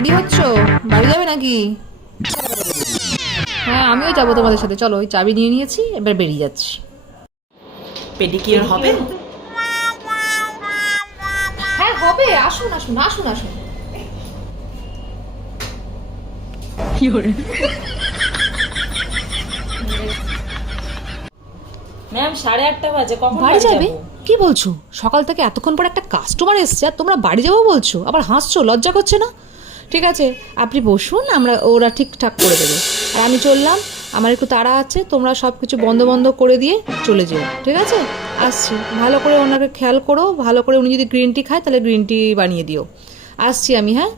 Ready হচ্ছ? বাড়ি যাবে নাকি? হ্যাঁ, আমিও যাবো তোমাদের সাথে। চলো, ওই চাবি নিয়ে নিয়েছি, এবার বেরিয়ে যাচ্ছি। পেডিকিওর হবে? হ্যাঁ হবে, আসুন আসুন আসুন আসুন। ম্যাম 8:30 বাজে, কখন বাড়ি যাবে? যাবো? কি বলছো? সকাল থেকে এতক্ষণ পর একটা কাস্টমার এসছে আর তোমরা বাড়ি যাবো বলছো? আবার হাসছো, লজ্জা করছে না? ঠিক আছে, আপনি বসুন, ওরা ঠিকঠাক করে দেবে। আর আমি চললাম, আমার একটু তাড়া আছে, তোমরা সব কিছু বন্ধ বন্ধ করে দিয়ে চলে যেও, ঠিক আছে? আসছি, ভালো করে ওনাকে খেয়াল করো, ভালো করে উনি যদি গ্রিন টি খায় তাহলে গ্রিন টি বানিয়ে দিও। আসছি আমি, হ্যাঁ।